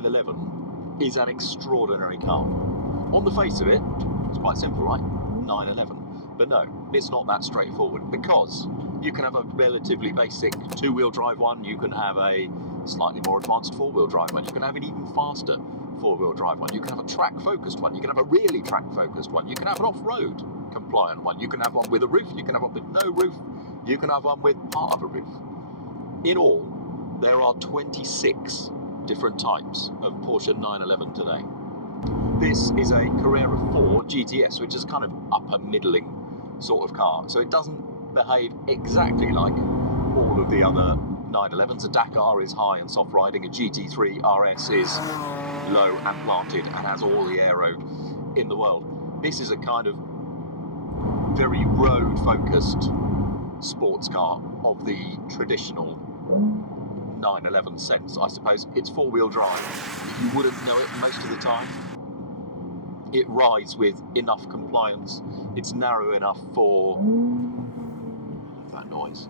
911 is an extraordinary car. On the face of it, it's quite simple, right? 911. But no, it's not that straightforward, because you can have a relatively basic two-wheel drive one, you can have a slightly more advanced four-wheel drive one, you can have an even faster four-wheel drive one, you can have a track-focused one, you can have a really track-focused one, you can have an off-road compliant one, you can have one with a roof, you can have one with no roof, you can have one with part of a roof. In all, there are 26 different types of Porsche 911 today. This is a Carrera 4 GTS, which is kind of upper middling sort of car. So it doesn't behave exactly like all of the other 911s. A Dakar is high and soft riding. A GT3 RS is low and planted and has all the aero in the world. This is a kind of very road-focused sports car of the traditional 911 sense, I suppose. It's four-wheel drive. You wouldn't know it most of the time. It rides with enough compliance. It's narrow enough for that noise.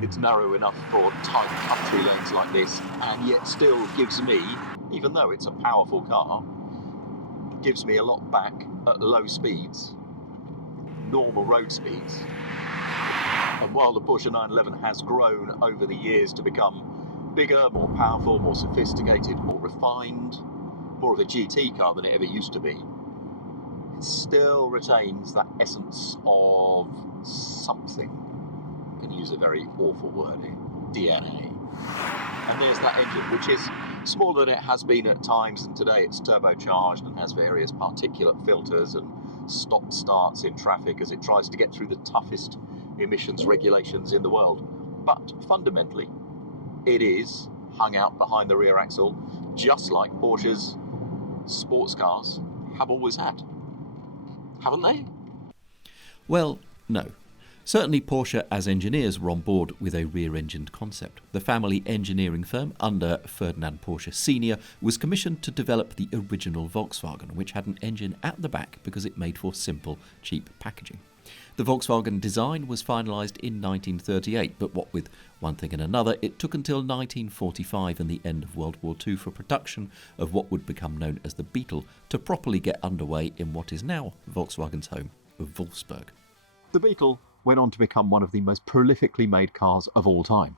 It's narrow enough for tight country lanes like this, and yet still gives me, even though it's a powerful car, gives me a lot back at low speeds, normal road speeds. And while the Porsche 911 has grown over the years to become bigger, more powerful, more sophisticated, more refined, more of a GT car than it ever used to be, it still retains that essence of something. I'm going to use a very awful word here, DNA. And there's that engine, which is smaller than it has been at times, and today it's turbocharged and has various particulate filters and stop-starts in traffic as it tries to get through the toughest emissions regulations in the world. But fundamentally, it is hung out behind the rear axle, just like Porsche's sports cars have always had. Haven't they? Well, no. Certainly Porsche as engineers were on board with a rear-engined concept. The family engineering firm under Ferdinand Porsche Sr. was commissioned to develop the original Volkswagen, which had an engine at the back because it made for simple, cheap packaging. The Volkswagen design was finalised in 1938, but what with one thing and another, it took until 1945 and the end of World War II for production of what would become known as the Beetle to properly get underway in what is now Volkswagen's home of Wolfsburg. The Beetle went on to become one of the most prolifically made cars of all time.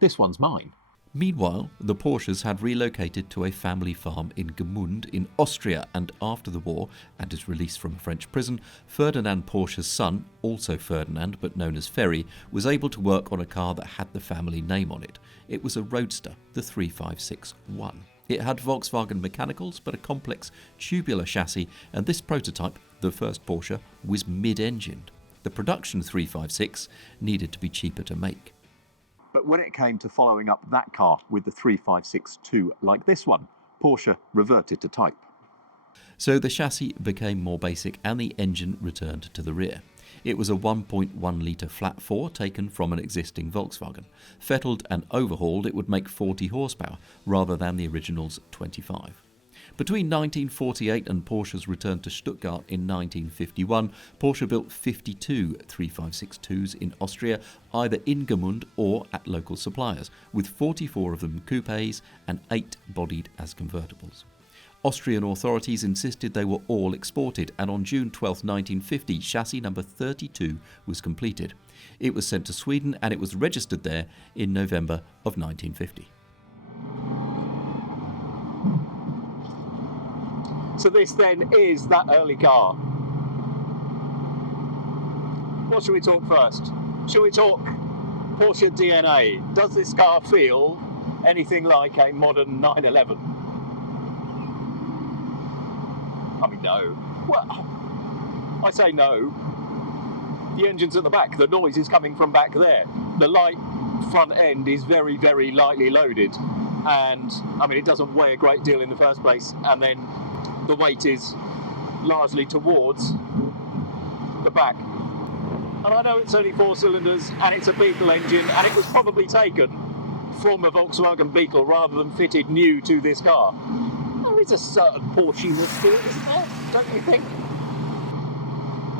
This one's mine. Meanwhile, the Porsches had relocated to a family farm in Gmund in Austria, and after the war and his release from a French prison, Ferdinand Porsche's son, also Ferdinand but known as Ferry, was able to work on a car that had the family name on it. It was a roadster, the 356-1. It had Volkswagen mechanicals but a complex tubular chassis, and this prototype, the first Porsche, was mid-engined. The production 356 needed to be cheaper to make. But when it came to following up that car with the 356-2 like this one, Porsche reverted to type. So the chassis became more basic and the engine returned to the rear. It was a 1.1 litre flat four taken from an existing Volkswagen. Fettled and overhauled, it would make 40 horsepower rather than the original's 25. Between 1948 and Porsche's return to Stuttgart in 1951, Porsche built 52 356-2s in Austria, either in Gmund or at local suppliers, with 44 of them coupes and 8 bodied as convertibles. Austrian authorities insisted they were all exported, and on June 12, 1950, chassis number 32 was completed. It was sent to Sweden and it was registered there in November of 1950. So this then is that early car. What should we talk first? Should we talk Porsche DNA? Does this car feel anything like a modern 911? I mean, no. Well, I say no. The engine's at the back. The noise is coming from back there. The light front end is very, very lightly loaded. And, I mean, it doesn't weigh a great deal in the first place. And then the weight is largely towards the back. And I know it's only 4 cylinders and it's a Beetle engine, and it was probably taken from a Volkswagen Beetle rather than fitted new to this car. There is a certain Porsche-ness to it, isn't there? Don't you think?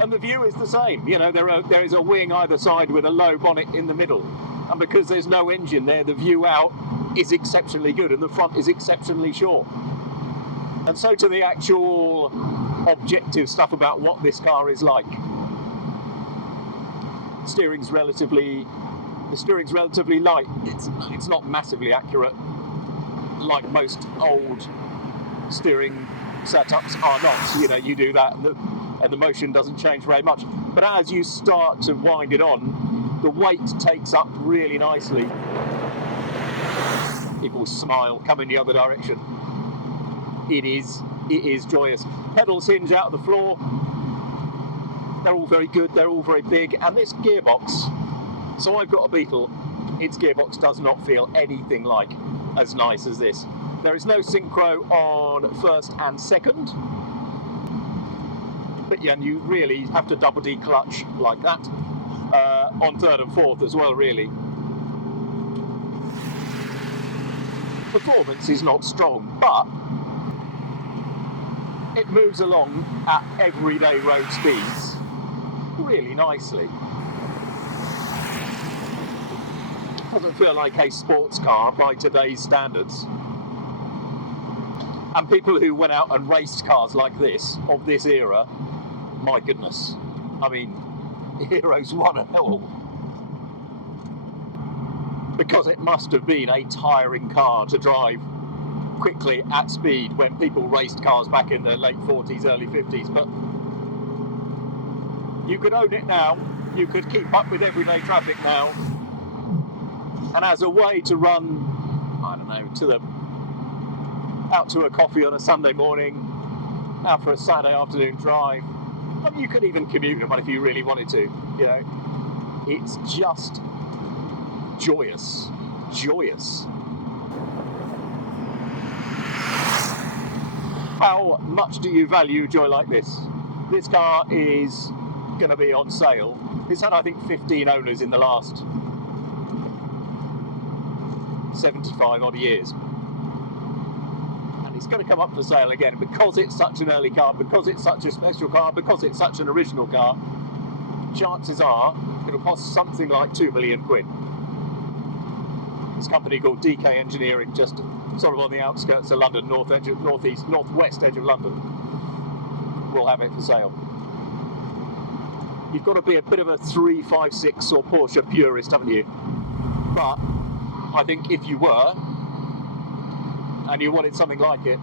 And the view is the same. You know, there is a wing either side with a low bonnet in the middle. And because there's no engine there, the view out is exceptionally good and the front is exceptionally short. And so to the actual objective stuff about what this car is like. The steering's relatively light. It's not massively accurate like most old steering setups are not. You know, you do that and the motion doesn't change very much. But as you start to wind it on, the weight takes up really nicely. People smile, come in the other direction. It is joyous. Pedals hinge out of the floor. They're all very good, they're all very big, and this gearbox, so I've got a Beetle, its gearbox does not feel anything like as nice as this. There is no synchro on first and second, but yeah, and you really have to double D-clutch like that, on third and fourth as well, really. Performance is not strong, but it moves along at everyday road speeds really nicely. Doesn't feel like a sports car by today's standards. And people who went out and raced cars like this, of this era, my goodness. I mean, Heroes won a hell. Because it must have been a tiring car to drive quickly at speed when people raced cars back in the late 40s, early 50s. But you could own it now, you could keep up with everyday traffic now, and as a way to run, I don't know, out to a coffee on a Sunday morning, out for a Saturday afternoon drive, and you could even commute them if you really wanted to, you know. It's just joyous. How much do you value joy like this? This car is going to be on sale. It's had, I think, 15 owners in the last 75 odd years. And it's going to come up for sale again because it's such an early car, because it's such a special car, because it's such an original car. Chances are it'll cost something like 2 million quid. This company called DK Engineering, just sort of on the outskirts of London, northwest edge of London, will have it for sale. You've got to be a bit of a 356 or Porsche purist, haven't you? But I think if you were, and you wanted something like it,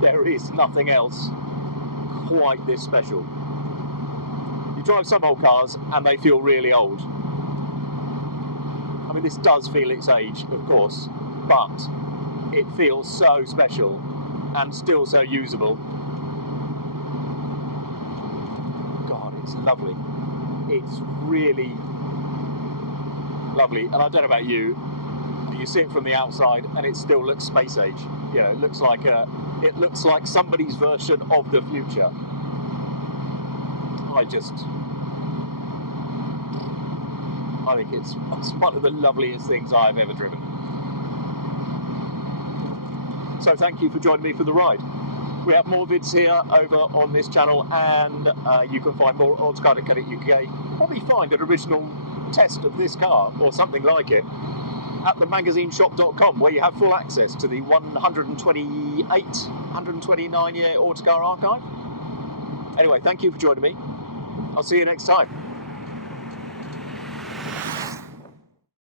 there is nothing else quite this special. You drive some old cars and they feel really old. I mean, this does feel its age, of course, but it feels so special and still so usable. God, it's lovely. It's really lovely. And I don't know about you, you see it from the outside and it still looks space age. You know, it looks like somebody's version of the future. I think it's one of the loveliest things I've ever driven. So thank you for joining me for the ride. We have more vids here over on this channel, and you can find more at Autocar.co.uk. Probably find an original test of this car or something like it at themagazineshop.com, where you have full access to the 129-year Autocar archive. Anyway, thank you for joining me. I'll see you next time.